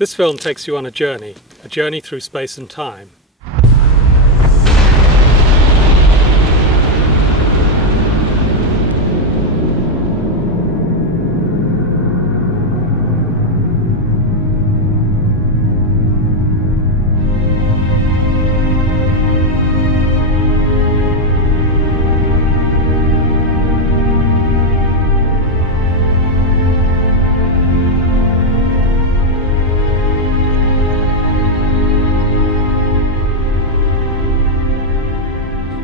This film takes you on a journey through space and time.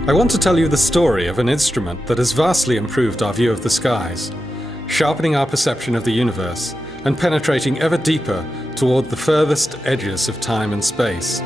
I want to tell you the story of an instrument that has vastly improved our view of the skies, sharpening our perception of the universe and penetrating ever deeper toward the furthest edges of time and space.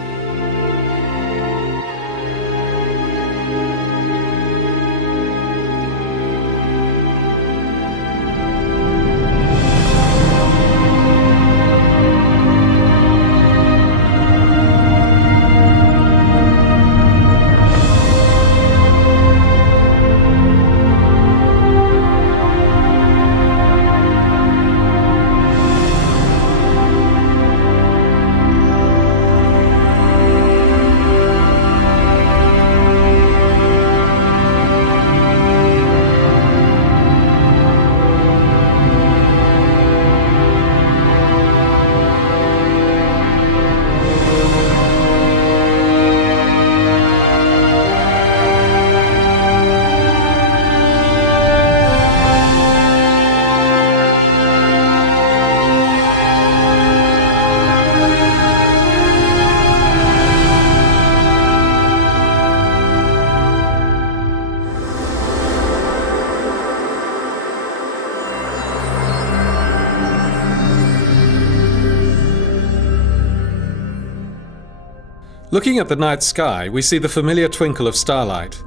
Looking at the night sky, we see the familiar twinkle of starlight,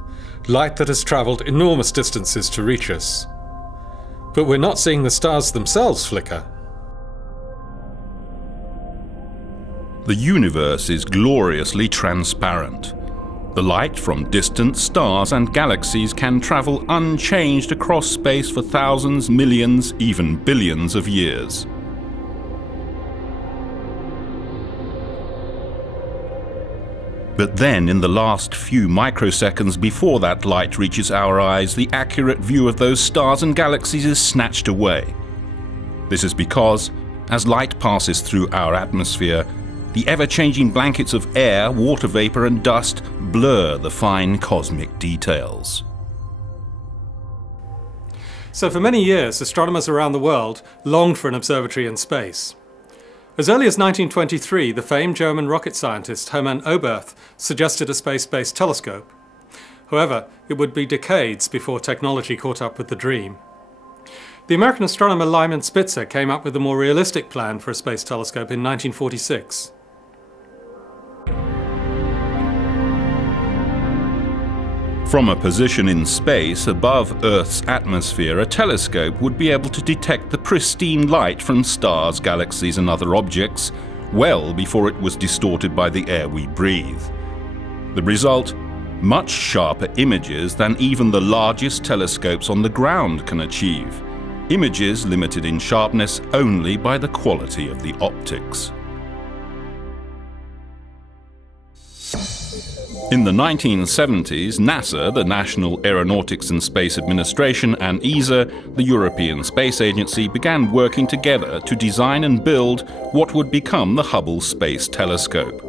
light that has travelled enormous distances to reach us. But we're not seeing the stars themselves flicker. The universe is gloriously transparent. The light from distant stars and galaxies can travel unchanged across space for thousands, millions, even billions of years. But then, in the last few microseconds before that light reaches our eyes, the accurate view of those stars and galaxies is snatched away. This is because, as light passes through our atmosphere, the ever-changing blankets of air, water vapor and dust blur the fine cosmic details. So for many years, astronomers around the world longed for an observatory in space. As early as 1923, the famed German rocket scientist Hermann Oberth suggested a space-based telescope. However, it would be decades before technology caught up with the dream. The American astronomer Lyman Spitzer came up with a more realistic plan for a space telescope in 1946. From a position in space above Earth's atmosphere, a telescope would be able to detect the pristine light from stars, galaxies and other objects well before it was distorted by the air we breathe. The result? Much sharper images than even the largest telescopes on the ground can achieve. Images limited in sharpness only by the quality of the optics. In the 1970s, NASA, the National Aeronautics and Space Administration, and ESA, the European Space Agency, began working together to design and build what would become the Hubble Space Telescope.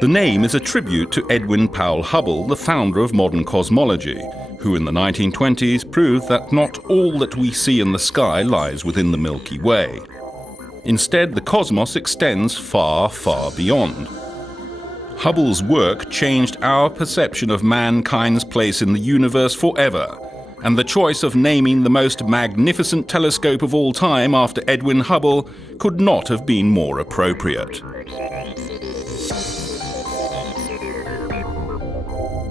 The name is a tribute to Edwin Powell Hubble, the founder of modern cosmology, who in the 1920s proved that not all that we see in the sky lies within the Milky Way. Instead, the cosmos extends far, far beyond. Hubble's work changed our perception of mankind's place in the universe forever, and the choice of naming the most magnificent telescope of all time after Edwin Hubble could not have been more appropriate.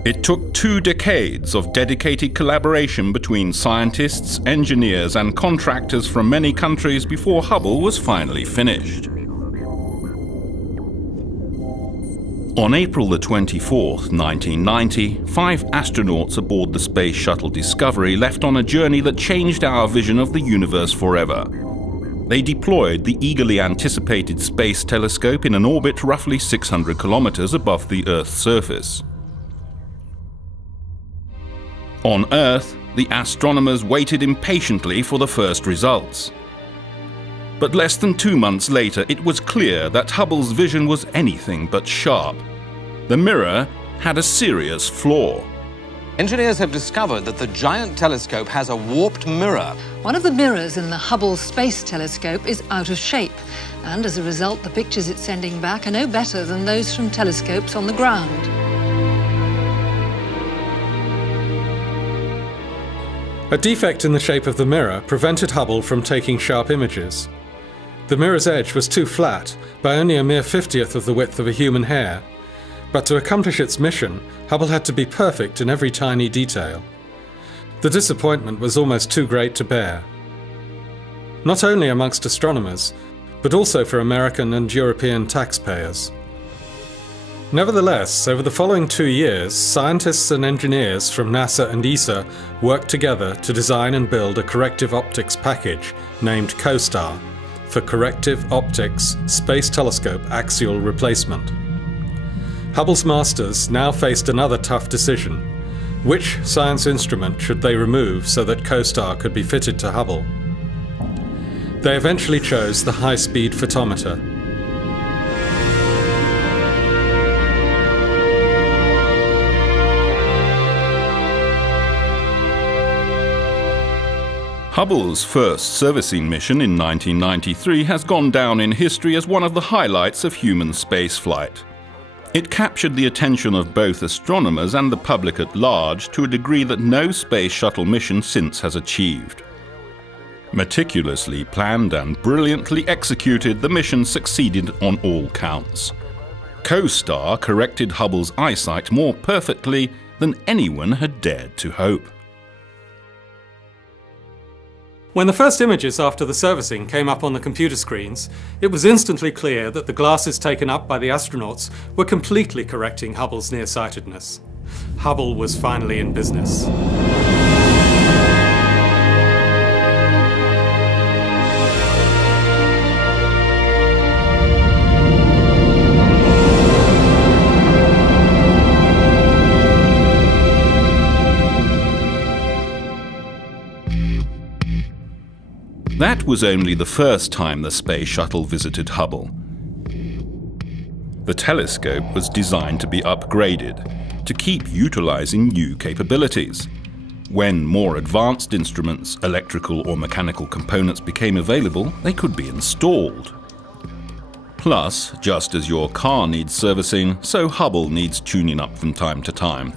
It took 2 decades of dedicated collaboration between scientists, engineers and contractors from many countries before Hubble was finally finished. On April the 24th, 1990, 5 astronauts aboard the Space Shuttle Discovery left on a journey that changed our vision of the universe forever. They deployed the eagerly anticipated space telescope in an orbit roughly 600 kilometers above the Earth's surface. On Earth, the astronomers waited impatiently for the first results. But less than 2 months later, it was clear that Hubble's vision was anything but sharp. The mirror had a serious flaw. Engineers have discovered that the giant telescope has a warped mirror. One of the mirrors in the Hubble Space Telescope is out of shape, and as a result, the pictures it's sending back are no better than those from telescopes on the ground. A defect in the shape of the mirror prevented Hubble from taking sharp images. The mirror's edge was too flat, by only a mere 50th of the width of a human hair. But to accomplish its mission, Hubble had to be perfect in every tiny detail. The disappointment was almost too great to bear. Not only amongst astronomers, but also for American and European taxpayers. Nevertheless, over the following 2 years, scientists and engineers from NASA and ESA worked together to design and build a corrective optics package named COSTAR, for Corrective Optics Space Telescope Axial Replacement. Hubble's masters now faced another tough decision. Which science instrument should they remove so that COSTAR could be fitted to Hubble? They eventually chose the high-speed photometer. Hubble's first servicing mission in 1993 has gone down in history as one of the highlights of human spaceflight. It captured the attention of both astronomers and the public at large to a degree that no space shuttle mission since has achieved. Meticulously planned and brilliantly executed, the mission succeeded on all counts. COSTAR corrected Hubble's eyesight more perfectly than anyone had dared to hope. When the first images after the servicing came up on the computer screens, it was instantly clear that the glasses taken up by the astronauts were completely correcting Hubble's nearsightedness. Hubble was finally in business. That was only the first time the space shuttle visited Hubble. The telescope was designed to be upgraded to keep utilizing new capabilities. When more advanced instruments, electrical or mechanical components became available, they could be installed. Plus, just as your car needs servicing, so Hubble needs tuning up from time to time.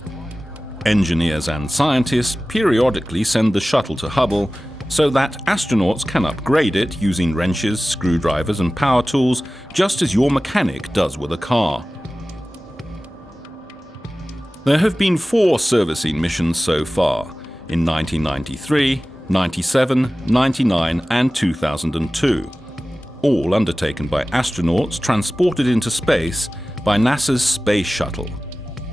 Engineers and scientists periodically send the shuttle to Hubble so that astronauts can upgrade it using wrenches, screwdrivers and power tools, just as your mechanic does with a car. There have been 4 servicing missions so far, in 1993, 97, 99 and 2002, all undertaken by astronauts transported into space by NASA's Space Shuttle.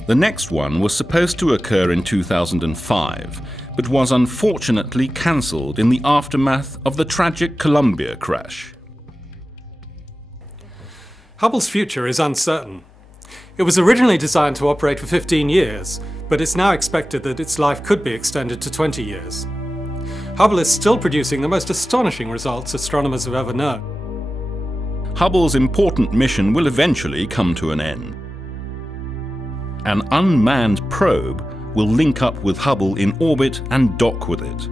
The next one was supposed to occur in 2005, but was unfortunately cancelled in the aftermath of the tragic Columbia crash. Hubble's future is uncertain. It was originally designed to operate for 15 years, but it's now expected that its life could be extended to 20 years. Hubble is still producing the most astonishing results astronomers have ever known. Hubble's important mission will eventually come to an end. An unmanned probe will link up with Hubble in orbit and dock with it.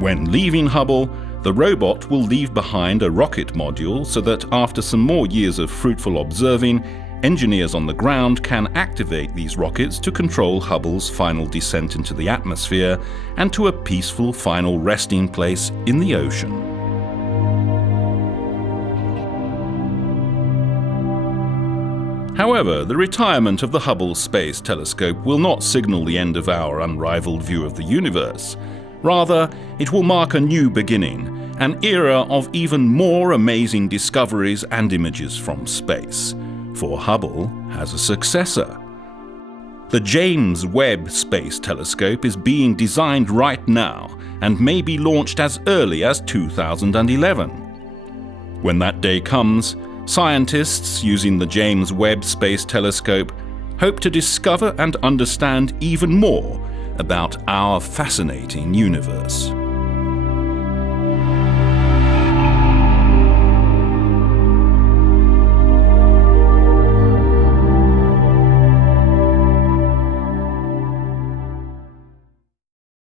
When leaving Hubble, the robot will leave behind a rocket module so that after some more years of fruitful observing, engineers on the ground can activate these rockets to control Hubble's final descent into the atmosphere and to a peaceful final resting place in the ocean. However, the retirement of the Hubble Space Telescope will not signal the end of our unrivaled view of the universe. Rather, it will mark a new beginning, an era of even more amazing discoveries and images from space. for Hubble has a successor. The James Webb Space Telescope is being designed right now and may be launched as early as 2011. When that day comes, scientists using the James Webb Space Telescope hope to discover and understand even more about our fascinating universe.